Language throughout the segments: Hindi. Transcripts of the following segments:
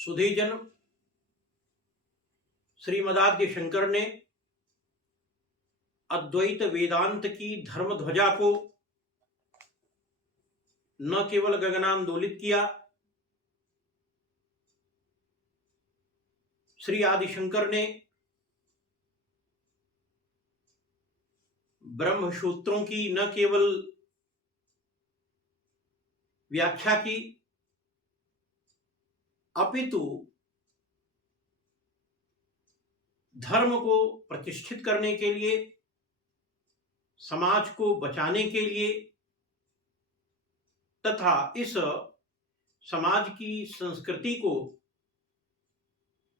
सुधीजन, श्रीमदाद्य शंकर ने अद्वैत वेदांत की धर्म ध्वजा को न केवल गगनांदोलित किया, श्री आदिशंकर ने ब्रह्म सूत्रों की न केवल व्याख्या की, अपितु धर्म को प्रतिष्ठित करने के लिए, समाज को बचाने के लिए तथा इस समाज की संस्कृति को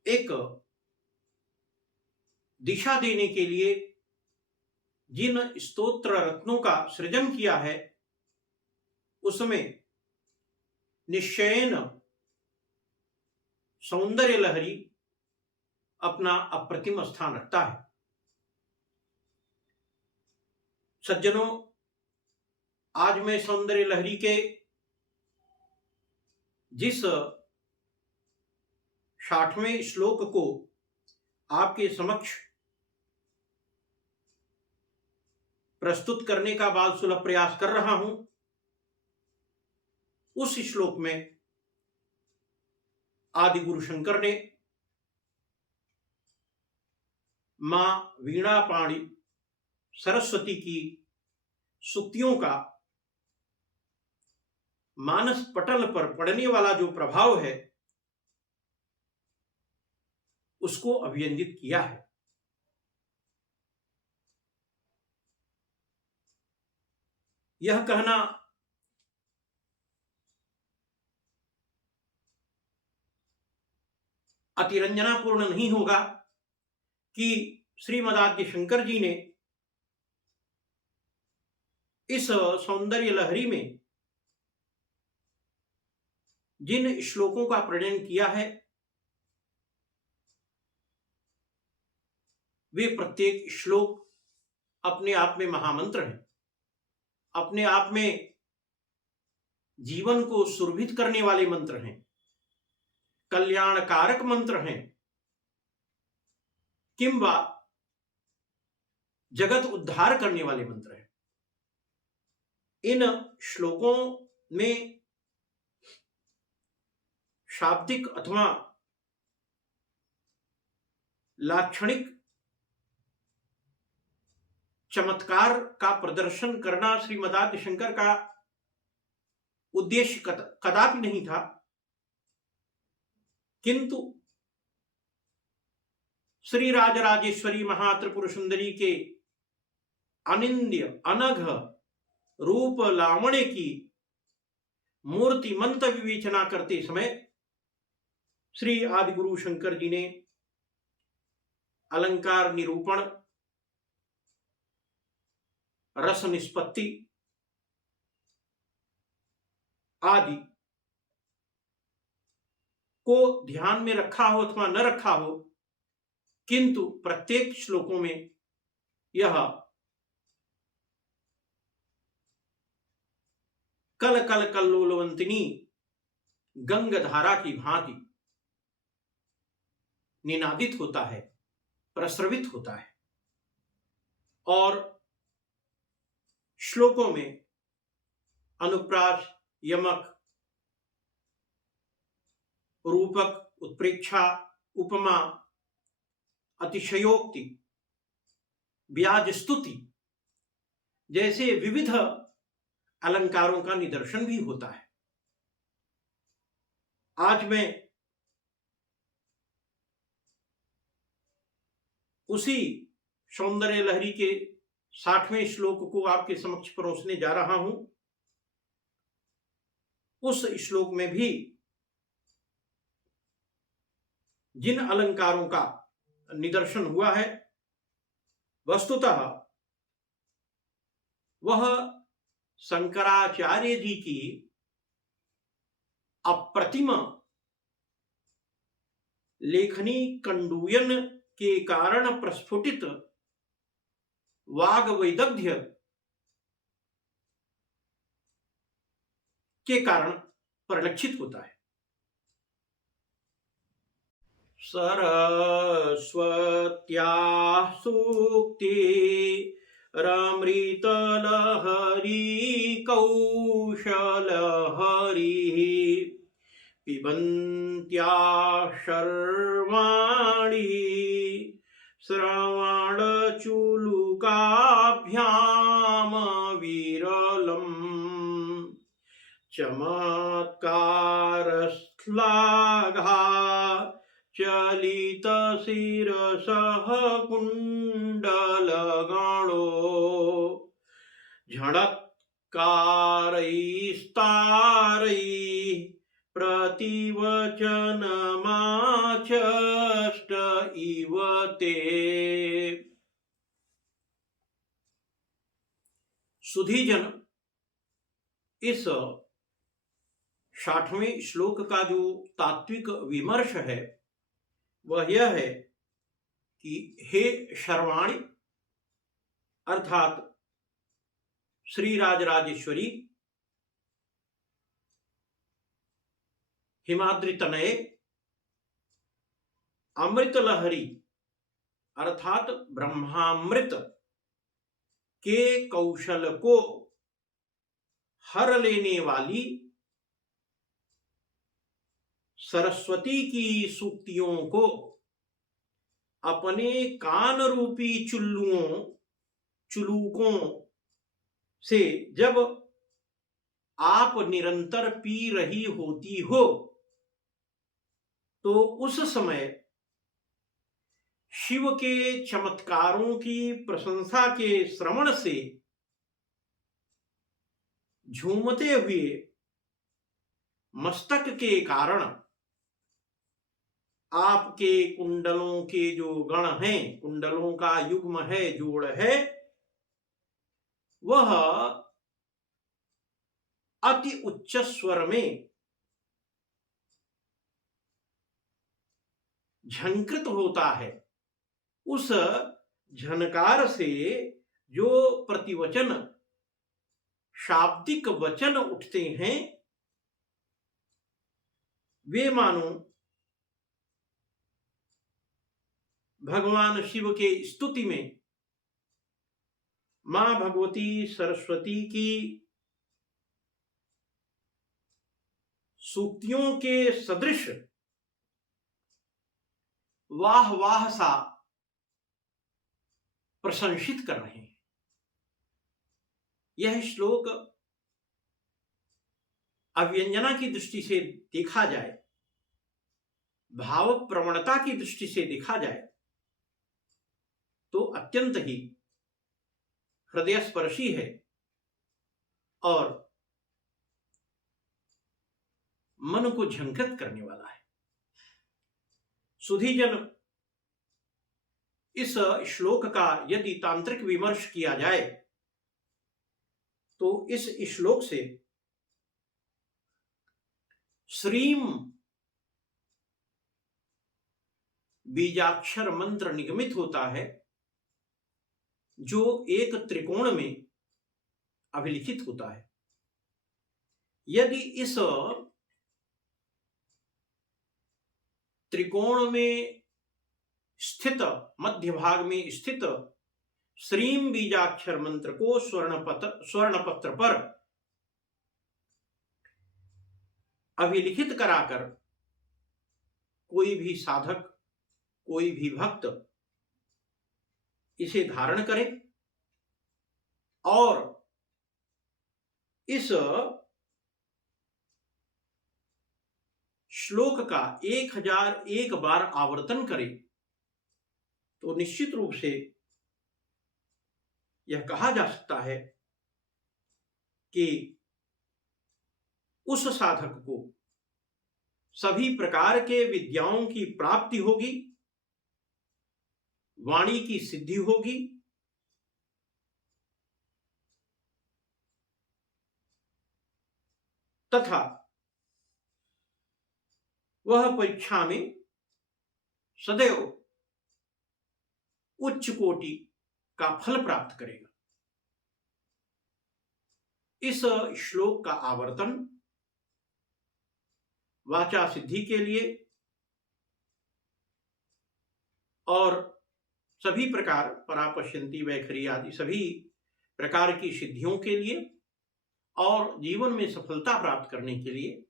एक दिशा देने के लिए जिन स्तोत्र रत्नों का सृजन किया है, उसमें निश्चयेन सौंदर्य लहरी अपना अप्रतिम स्थान रखता है। सज्जनों, आज मैं सौंदर्य लहरी के जिस 60वें श्लोक को आपके समक्ष प्रस्तुत करने का बालसुलभ प्रयास कर रहा हूं, उस श्लोक में आदि गुरु शंकर ने मां वीणापाणी सरस्वती की सूक्तियों का मानस पटल पर पड़ने वाला जो प्रभाव है, उसको अभिव्यंजित किया है। यह कहना अतिरंजनापूर्ण नहीं होगा कि श्रीमदाद्य शंकर जी ने इस सौंदर्य लहरी में जिन श्लोकों का प्रणयन किया है, वे प्रत्येक श्लोक अपने आप में महामंत्र हैं, अपने आप में जीवन को सुरभित करने वाले मंत्र हैं, कल्याणकारक मंत्र हैं, किंवा जगत उद्धार करने वाले मंत्र हैं। इन श्लोकों में शाब्दिक अथवा लाक्षणिक चमत्कार का प्रदर्शन करना श्रीमदाद्य शंकर का उद्देश्य कदापि नहीं था, किंतु श्री राजराजेश्वरी महात्रिपुर सुंदरी के अनिंद्य अनघ रूप लावण्य की मूर्तिमंत विवेचना करते समय श्री आदि गुरु शंकर जी ने अलंकार निरूपण, रस निष्पत्ति आदि को ध्यान में रखा हो अथवा न रखा हो, किंतु प्रत्येक श्लोकों में यह कल कल कल्लोलवंतिनी गंगधारा की भांति निनादित होता है, प्रस्रवित होता है। और श्लोकों में अनुप्रास, यमक, रूपक, उत्प्रेक्षा, उपमा, अतिशयोक्ति, ब्याज स्तुति जैसे विविध अलंकारों का निदर्शन भी होता है। आज मैं उसी सौंदर्य लहरी के 60वें श्लोक को आपके समक्ष परोसने जा रहा हूं। उस श्लोक में भी जिन अलंकारों का निदर्शन हुआ है, वस्तुतः वह शंकराचार्य जी की अप्रतिम लेखनी कंडूयन के कारण प्रस्फुटित वाग वैदग्ध्य के कारण परिलक्षित होता है। सरस्वत्याः सूक्ति रमृतलहरी कौशलहरिः पिबन्त्याः शर्वाणि श्रवणचुलुकाभ्याम विरलम् चमत्कारश्लाघा चलितशिरसः कुण्डलगणो झणत्कारैस्तारैः प्रतिवचनमाचष्ट इव ते। सुधीजन, इस 60वें श्लोक का जो तात्विक विमर्श है वह यह है कि हे शर्वाणि अर्थात श्री राजराजेश्वरी, हिमाद्रि तनये, अमृत लहरी अर्थात ब्रह्मामृत के कौशल को हर लेने वाली सरस्वती की सूक्तियों को अपने कान रूपी चुलूकों से जब आप निरंतर पी रही होती हो तो उस समय शिव के चमत्कारों की प्रशंसा के श्रवण से झूमते हुए मस्तक के कारण आपके कुंडलों के जो गण हैं, कुंडलों का युग्म है, जोड़ है, वह अति उच्च स्वर में झंकृत होता है। उस झनकार से जो प्रतिवचन, शाब्दिक वचन उठते हैं वे मानो भगवान शिव के स्तुति में मां भगवती सरस्वती की सूक्तियों के सदृश वाह वाह सा प्रशंसित कर रहे हैं। यह श्लोक अव्यंजना की दृष्टि से देखा जाए, भाव प्रवणता की दृष्टि से देखा जाए तो अत्यंत ही हृदयस्पर्शी है और मन को झंकृत करने वाला है। सुधीजन, इस श्लोक का यदि तांत्रिक विमर्श किया जाए तो इस श्लोक से श्रीम बीजाक्षर मंत्र निगमित होता है जो एक त्रिकोण में अभिलिखित होता है। यदि इस त्रिकोण में स्थित, मध्य भाग में स्थित श्रीम बीजाक्षर मंत्र को स्वर्णपत्र पर अभिलिखित कराकर कोई भी साधक, कोई भी भक्त इसे धारण करे और इस श्लोक का 1001 बार आवर्तन करे तो निश्चित रूप से यह कहा जा सकता है कि उस साधक को सभी प्रकार के विद्याओं की प्राप्ति होगी, वाणी की सिद्धि होगी तथा वह परीक्षा में सदैव उच्च कोटि का फल प्राप्त करेगा। इस श्लोक का आवर्तन वाचा सिद्धि के लिए और सभी प्रकार परापश्यन्ति वैखरी आदि सभी प्रकार की सिद्धियों के लिए और जीवन में सफलता प्राप्त करने के लिए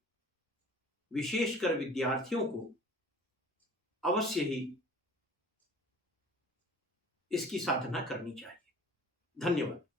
विशेषकर विद्यार्थियों को अवश्य ही इसकी साधना करनी चाहिए। धन्यवाद।